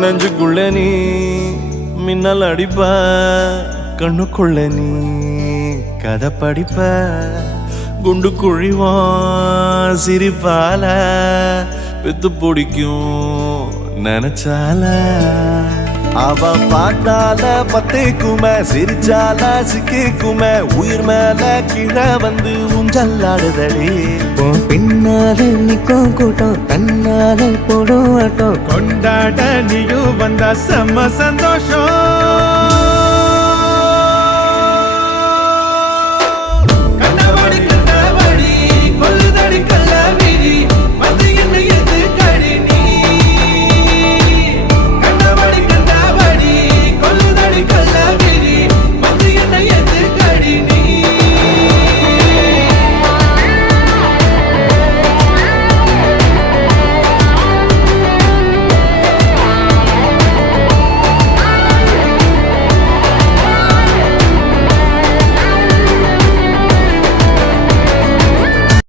நெஞ்சுக்குள்ள நீ மின்னல் அடிப்ப கண்ணுக்குள்ள நீ கதை படிப்ப குண்டு குழிவான் சிரிப்பால பெத்து பிடிக்கும் நினைச்சால அவ பாட்டால பத்திக்குமே சிரிச்சால சிக்கிக்குமே உயிர் மேல கீழே வந்து ஊஞ்சல்லாடுதடி பின்னால நிக்கும் கூட்டம் தன்னால போடும் ஆட்டம் கொண்டாட நீயும் வந்தா செம்ம சந்தோஷம்